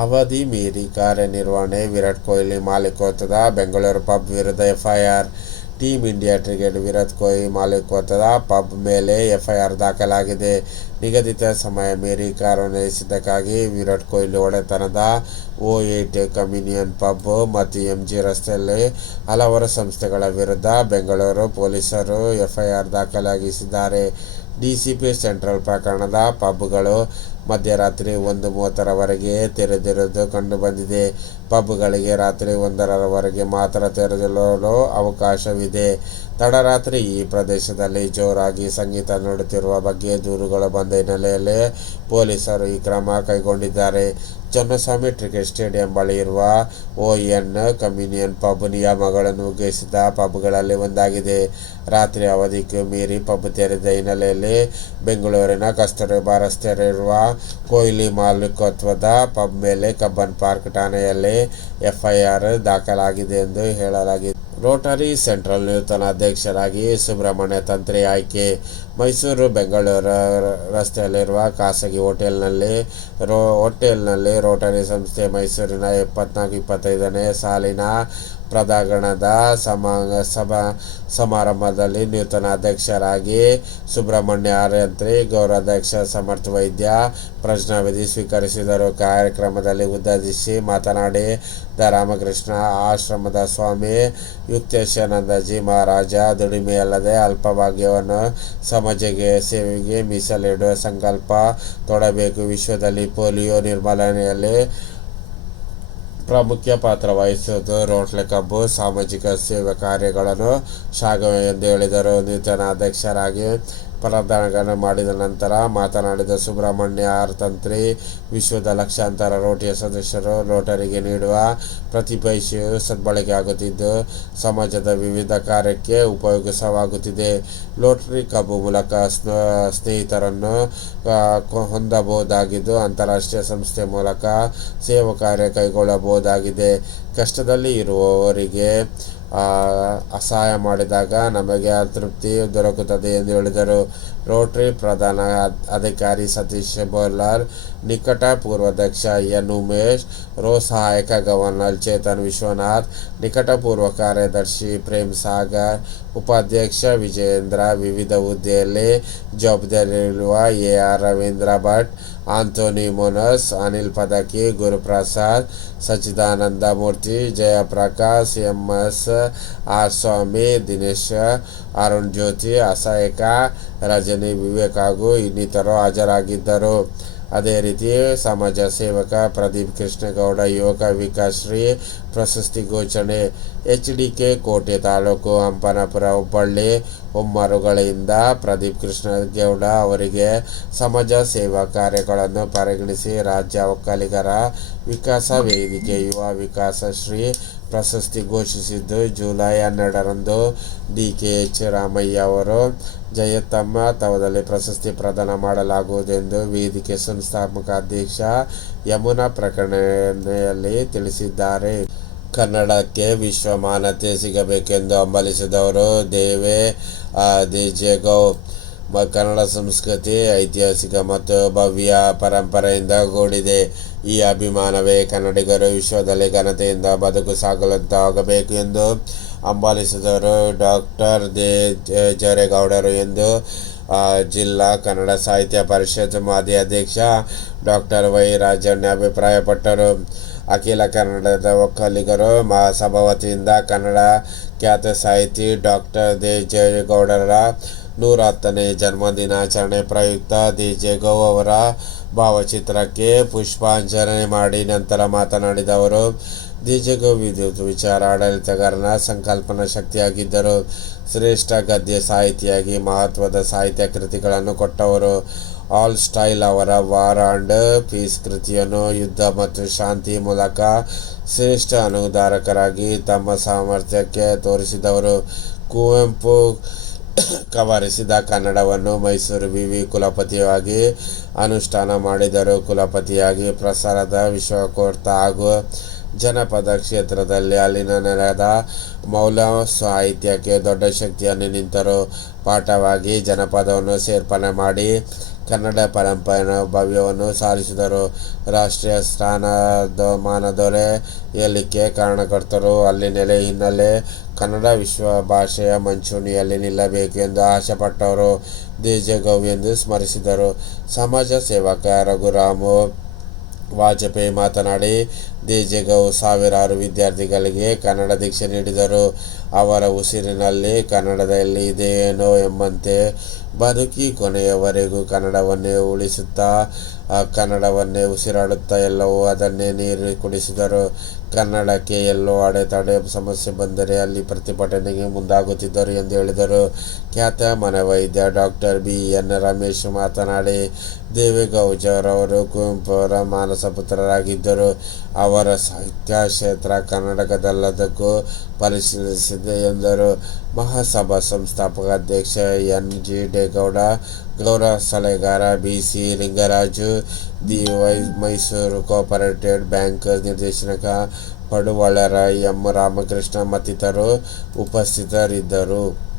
ಅವಧಿ ಮೀರಿ ಕಾರ್ಯನಿರ್ವಹಣೆ, ವಿರಾಟ್ ಕೊಹ್ಲಿ ಮಾಲೀಕತ್ವದ ಬೆಂಗಳೂರು ಪಬ್ ವಿರುದ್ಧ FIR team India cricket Virat Kohli ಮಾಲೀಕತ್ವದ ಪಬ್ ಮೇಲೆ ಎಫ್ಐಆರ್ ದಾಖಲಾಗಿದೆ. ನಿಗದಿತ ಸಮಯ ಮೀರಿ ಕಾರ್ಯನಿರ್ವಹಿಸಿದ್ದಕ್ಕಾಗಿ ವಿರಾಟ್ ಕೊಹ್ಲಿ ಒಡೆತನದ ಓ ಏಟ್ ಕಮ್ಯುನಿಯನ್ ಪಬ್ ಮತ್ತು ಎಂಜಿ ರಸ್ತೆಯಲ್ಲಿ ಹಲವಾರು ಸಂಸ್ಥೆಗಳ ವಿರುದ್ಧ ಬೆಂಗಳೂರು ಪೊಲೀಸರು ಎಫ್ಐಆರ್ ದಾಖಲಾಗಿಸಿದ್ದಾರೆ. ಡಿಸಿಪಿ ಸೆಂಟ್ರಲ್ ಪ್ರಕರಣದ ಪಬ್ಗಳು ಮಧ್ಯರಾತ್ರಿ ಒಂದು ಮೂವತ್ತರವರೆಗೆ ತೆರೆದಿರುವುದು ಕಂಡುಬಂದಿದೆ. ಪಬ್ಗಳಿಗೆ ರಾತ್ರಿ ಒಂದರವರೆಗೆ ಮಾತ್ರ ತೆರೆದಿರಲು ಅವಕಾಶವಿದೆ. ತಡರಾತ್ರಿ ಈ ಪ್ರದೇಶದಲ್ಲಿ ಜೋರಾಗಿ ಸಂಗೀತ ನೋಡುತ್ತಿರುವ ಬಗ್ಗೆ ದೂರುಗಳು ಬಂದ ಹಿನ್ನೆಲೆಯಲ್ಲಿ ಪೊಲೀಸರು ಈ ಕ್ರಮ ಕೈಗೊಂಡಿದ್ದಾರೆ. ಚನ್ನಸ್ವಾಮಿ ಕ್ರಿಕೆಟ್ ಸ್ಟೇಡಿಯಂ ಬಳಿ ಇರುವ ಓಎನ್ ಕಮ್ಯುನಿಯನ್ ಪಬ್ ನಿಯಮಗಳನ್ನು ಉಗ್ಗಿಸಿದ ಪಬ್ಗಳಲ್ಲಿ ಒಂದಾಗಿದೆ. ರಾತ್ರಿ ಅವಧಿಗೂ ಮೀರಿ ಪಬ್ ತೆರೆದ ಹಿನ್ನೆಲೆಯಲ್ಲಿ ಬೆಂಗಳೂರಿನ ಕಸ್ತೂರಬಾ ರಸ್ತೆಯಲ್ಲಿರುವ ಕೊಹ್ಲಿ ಮಾಲೀಕತ್ವದ ಪಬ್ ಮೇಲೆ ಕಬ್ಬನ್ ಪಾರ್ಕ್ ಠಾಣೆಯಲ್ಲಿ ಎಫ್ಐಆರ್ ದಾಖಲಾಗಿದೆ ಎಂದು ಹೇಳಲಾಗಿದೆ. ರೋಟರಿ ಸೆಂಟ್ರಲ್ ನೂತನ ಅಧ್ಯಕ್ಷರಾಗಿ ಸುಬ್ರಹ್ಮಣ್ಯ ತಂತ್ರಿ ಆಯ್ಕೆ. ಮೈಸೂರು, ಬೆಂಗಳೂರು ರಸ್ತೆಯಲ್ಲಿರುವ ಖಾಸಗಿ ಹೋಟೆಲ್ನಲ್ಲಿ ರೋ, ಹೋಟೆಲ್ನಲ್ಲಿ ರೋಟರಿ ಸಂಸ್ಥೆ ಮೈಸೂರಿನ ಇಪ್ಪತ್ನಾಲ್ಕು ಇಪ್ಪತ್ತೈದನೇ ಸಾಲಿನ ಪ್ರಧಾಗಣದ ಸಮ ಸಭಾ ಸಮಾರಂಭದಲ್ಲಿ ನೂತನ ಅಧ್ಯಕ್ಷರಾಗಿ ಸುಬ್ರಹ್ಮಣ್ಯ ಆರ್ಯಂತ್ರಿ ಗೌರವಾಧ್ಯಕ್ಷ ಸಮರ್ಥ ವೈದ್ಯ ಪ್ರಶ್ನಾವಿಧಿ ಸ್ವೀಕರಿಸಿದರು. ಕಾರ್ಯಕ್ರಮದಲ್ಲಿ ಉದ್ದೇಶಿಸಿ ಮಾತನಾಡಿ ದ ರಾಮಕೃಷ್ಣ ಆಶ್ರಮದ ಸ್ವಾಮಿ ಯುಕ್ತೇಶಾನಂದಜಿ ಮಹಾರಾಜ, ದುಡಿಮೆಯಲ್ಲದೆ ಅಲ್ಪಭಾಗ್ಯವನ್ನು ಸಮಾಜಕ್ಕೆ, ಸೇವೆಗೆ ಮೀಸಲಿಡುವ ಸಂಕಲ್ಪ ತೊಡಬೇಕು. ವಿಶ್ವದಲ್ಲಿ ಪೋಲಿಯೋ ನಿರ್ಮೂಲನೆಯಲ್ಲಿ ಪ್ರಾಮುಖ್ಯ ಪಾತ್ರ ವಹಿಸುವುದು ರೋಟ್ಲೆ ಕಬ್ಬು ಸಾಮಾಜಿಕ ಸೇವಾ ಕಾರ್ಯಗಳನ್ನು ಶ್ಲಾಘವೆ ಎಂದು ಹೇಳಿದರು. ನೂತನ ಅಧ್ಯಕ್ಷರಾಗಿ ಪ್ರದಾನ ಮಾಡಿದ ನಂತರ ಮಾತನಾಡಿದ ಸುಬ್ರಹ್ಮಣ್ಯ ಆರ್ ತಂತ್ರಿ ವಿಶ್ವದ ಲಕ್ಷಾಂತರ ರೋಟಿಯ ಸದಸ್ಯರು ರೋಟರಿಗೆ ನೀಡುವ ಪ್ರತಿ ಪೈಸೆಯು ಸದ್ಬಳಕೆ ಆಗುತ್ತಿದ್ದು, ಸಮಾಜದ ವಿವಿಧ ಕಾರ್ಯಕ್ಕೆ ಉಪಯೋಗಿಸವಾಗುತ್ತಿದೆ ಲೋಟರಿ ಕಬ್ಬು ಮೂಲಕ ಸ್ನೇಹಿತರನ್ನು ಹೊಂದಬಹುದಾಗಿದ್ದು, ಅಂತಾರಾಷ್ಟ್ರೀಯ ಸಂಸ್ಥೆ ಮೂಲಕ ಸೇವಾ ಕಾರ್ಯ ಕೈಗೊಳ್ಳಬಹುದಾಗಿದೆ. ಕಷ್ಟದಲ್ಲಿ ಇರುವವರಿಗೆ ಅಸಹಾಯ ಮಾಡಿದಾಗ ನಮಗೆ ಅತೃಪ್ತಿ ದೊರಕುತ್ತದೆ ಎಂದು ಹೇಳಿದರು. ರೋಟರಿ ಪ್ರಧಾನ ಅಧಿಕಾರಿ ಸತೀಶ್ ಬೋರ್ಲಾರ್ ನಿಕಟ ಪೂರ್ವಾಧ್ಯಕ್ಷ ಎನ್ ಉಮೇಶ್ ರೋ ಸಹಾಯಕ ಗವರ್ನರ್ ಚೇತನ್ ವಿಶ್ವನಾಥ್ ನಿಕಟಪೂರ್ವ ಕಾರ್ಯದರ್ಶಿ ಪ್ರೇಮ್ ಸಾಗರ್ ಉಪಾಧ್ಯಕ್ಷ ವಿಜಯೇಂದ್ರ ವಿವಿಧ ಹುದ್ದೆಯಲ್ಲಿ ಜವಾಬ್ದಾರಿಯಿರುವ A R Ravindra Bhat Anthony Monas Anil Padaki Guruprasad Sachchidananda Murthy Jayaprakash M S R Swamy Dinesh Arun Jyothi ಅಸಹಾಯಕ ರಜನಿ ವಿವೇಕ್ ಹಾಗೂ ಇನ್ನಿತರರು ಹಾಜರಾಗಿದ್ದರು. ಅದೇ ರೀತಿ ಸಮಾಜ ಸೇವಕ ಪ್ರದೀಪ್ ಕೃಷ್ಣಗೌಡ ಯುವಕ ವಿಕಾಸ್ ಶ್ರೀ ಪ್ರಶಸ್ತಿ ಘೋಷಣೆ ಎಚ್ ಡಿ ಕೆ ಕೋಟೆ ತಾಲೂಕು ಹಂಪನಪುರ ಹುಬ್ಬಳ್ಳಿ ಹುಮ್ಮರುಗಳಿಂದ ಪ್ರದೀಪ್ ಕೃಷ್ಣಗೌಡ ಅವರಿಗೆ ಸಮಾಜ ಸೇವಾ ಕಾರ್ಯಗಳನ್ನು ಪರಿಗಣಿಸಿ ರಾಜ್ಯ ಒಕ್ಕಲಿಗರ ವಿಕಾಸ ವೇದಿಕೆ ಯುವ ವಿಕಾಸ ಶ್ರೀ ಪ್ರಶಸ್ತಿ ಘೋಷಿಸಿದ್ದು ಜುಲೈ ಹನ್ನೆರಡರಂದು ಡಿ ಕೆ ಎಚ್ ರಾಮಯ್ಯ ಅವರು. ಜಯತಮ್ಮ ತವದಲ್ಲಿ ಪ್ರಶಸ್ತಿ ಪ್ರದಾನ ಮಾಡಲಾಗುವುದೆಂದು ವೇದಿಕೆ ಸಂಸ್ಥಾಪಕ ಅಧ್ಯಕ್ಷ ಯಮುನಾ ಪ್ರಕಟಣೆಯಲ್ಲಿ ತಿಳಿಸಿದ್ದಾರೆ. ಕನ್ನಡಕ್ಕೆ ವಿಶ್ವ ಮಾನ್ಯತೆ ಸಿಗಬೇಕೆಂದು ಹಂಬಲಿಸಿದವರು ದೇವೆ ದೇಜೇಗೌ ಕನ್ನಡ ಸಂಸ್ಕೃತಿ ಐತಿಹಾಸಿಕ ಮತ್ತು ಭವ್ಯ ಪರಂಪರೆಯಿಂದ ಕೂಡಿದೆ. ಈ ಅಭಿಮಾನವೇ ಕನ್ನಡಿಗರು ವಿಶ್ವದಲ್ಲಿ ಘನತೆಯಿಂದ ಬದುಕು ಸಾಗಲಂತಾಗಬೇಕು ಎಂದು ಹಂಬಲಿಸಿದವರು ಡಾಕ್ಟರ್ ದೇ. ಜರೇಗೌಡರು ಎಂದು ಜಿಲ್ಲಾ ಕನ್ನಡ ಸಾಹಿತ್ಯ ಪರಿಷತ್ ಮಾಜಿ ಅಧ್ಯಕ್ಷ ಡಾಕ್ಟರ್ ವೈ. ರಾಜಣ್ಣ ಅಭಿಪ್ರಾಯಪಟ್ಟರು. ಅಖಿಲ ಕನ್ನಡದ ಒಕ್ಕಲಿಗರು ಮಹಾಸಭಾ ವತಿಯಿಂದ ಕನ್ನಡ ಖ್ಯಾತ ಸಾಹಿತಿ ಡಾಕ್ಟರ್ ದೇ ಜೇಗೌಡರ ನೂರ ಹತ್ತನೇ ಜನ್ಮದಿನಾಚರಣೆ ಪ್ರಯುಕ್ತ ದಿ ಅವರ ಭಾವಚಿತ್ರಕ್ಕೆ ಪುಷ್ಪಾಂಜಲಿ ಮಾಡಿ ನಂತರ ಮಾತನಾಡಿದ ಅವರು, ದಿಜೆಗೌ ವಿದ್ಯುತ್ ವಿಚಾರ ಆಡಳಿತಗಾರನ ಸಂಕಲ್ಪನಾ ಶಕ್ತಿಯಾಗಿದ್ದರು. ಶ್ರೇಷ್ಠ ಗದ್ಯ ಸಾಹಿತಿಯಾಗಿ ಮಹತ್ವದ ಸಾಹಿತ್ಯ ಕೃತಿಗಳನ್ನು ಕೊಟ್ಟವರು. ಆಲ್ ಸ್ಟೈಲ್ ಅವರ ವಾರ್ ಅಂಡ್ ಪೀಸ್ ಕೃತಿಯನ್ನು ಯುದ್ಧ ಮತ್ತು ಶಾಂತಿ ಮೂಲಕ ಶ್ರೇಷ್ಠ ಅನುದಾರಕರಾಗಿ ತಮ್ಮ ಸಾಮರ್ಥ್ಯಕ್ಕೆ ತೋರಿಸಿದವರು. ಕುವೆಂಪು ಕವರಿಸಿದ ಕನ್ನಡವನ್ನು ಮೈಸೂರು ವಿವಿ ಕುಲಪತಿಯಾಗಿ ಅನುಷ್ಠಾನ ಮಾಡಿದರು. ಕುಲಪತಿಯಾಗಿ ಪ್ರಸಾರದ ವಿಶ್ವಕೋರ್ತ ಹಾಗೂ ಜನಪದ ಕ್ಷೇತ್ರದಲ್ಲಿ ಅಲ್ಲಿನ ನೆಲದ ಮೌಲ ಸಾಹಿತ್ಯಕ್ಕೆ ದೊಡ್ಡ ಶಕ್ತಿಯನ್ನು ನಿಂತರು. ಪಾಠವಾಗಿ ಜನಪದವನ್ನು ಸೇರ್ಪಡೆ ಮಾಡಿ ಕನ್ನಡ ಪರಂಪರೆಯ ಭವ್ಯವನ್ನು ಸಾರಿಸಿದರು. ರಾಷ್ಟ್ರೀಯ ಸ್ಥಾನಮಾನ ದೊರೆಯಲಿಕ್ಕೆ ಕಾರಣಕರ್ತರು. ಅಲ್ಲಿ ನೆಲೆ ಹಿನ್ನೆಲೆ ಕನ್ನಡ ವಿಶ್ವ ಭಾಷೆಯ ಮಂಚೂಣಿಯಲ್ಲಿ ನಿಲ್ಲಬೇಕು ಎಂದು ಆಶೆಪಟ್ಟವರು. ದೇಜಗೌ ಎಂದು ಸ್ಮರಿಸಿದರು. ಸಮಾಜ ಸೇವಕ ರಘುರಾಮು ವಾಜಪೇಯಿ ಮಾತನಾಡಿ ದೇಜಗೌ ಸಾವಿರಾರು ವಿದ್ಯಾರ್ಥಿಗಳಿಗೆ ಕನ್ನಡ ದೀಕ್ಷೆ ನೀಡಿದರು. ಅವರ ಉಸಿರಿನಲ್ಲಿ ಕನ್ನಡದಲ್ಲಿ ಇದೆಯೇನೋ ಎಂಬಂತೆ ಬದುಕಿ ಕೊನೆಯವರೆಗೂ ಕನ್ನಡವನ್ನೇ ಉಳಿಸುತ್ತಾ ಕನ್ನಡವನ್ನೇ ಉಸಿರಾಡುತ್ತಾ ಎಲ್ಲವೂ ಅದನ್ನೇ ನೀರು ಕುಡಿಸಿದರು. ಕನ್ನಡಕ್ಕೆ ಎಲ್ಲೋ ಅಡೆತಡೆ ಸಮಸ್ಯೆ ಬಂದರೆ ಅಲ್ಲಿ ಪ್ರತಿಭಟನೆಗೆ ಮುಂದಾಗುತ್ತಿದ್ದರು ಎಂದು ಹೇಳಿದರು. ಖ್ಯಾತ ಮನವೈದ್ಯ ಡಾಕ್ಟರ್ ಬಿ. ಎನ್. ರಮೇಶ್ ಮಾತನಾಡಿ, ದೇವೇಗೌಜರವರು ಕುವೆಂಪು ಅವರ ಮಾನಸ ಪುತ್ರರಾಗಿದ್ದರು ಅವರ ಸಾಹಿತ್ಯ ಕ್ಷೇತ್ರ ಕರ್ನಾಟಕದಲ್ಲದಕ್ಕೂ ಪರಿಶೀಲಿಸಿದೆ ಎಂದರು. ಮಹಾಸಭಾ ಸಂಸ್ಥಾಪಕ ಅಧ್ಯಕ್ಷ ಎನ್. ಜಿ. ಡೇಗೌಡ ಗೌರವ ಸಲಹೆಗಾರ B. C. Lingaraju the Y. Mysuru cooperative bank ನಿರ್ದೇಶಕ ಪಡುವಳರ ಎಂ. ರಾಮಕೃಷ್ಣ ಮತ್ತಿತರರು ಉಪಸ್ಥಿತರಿದ್ದರು.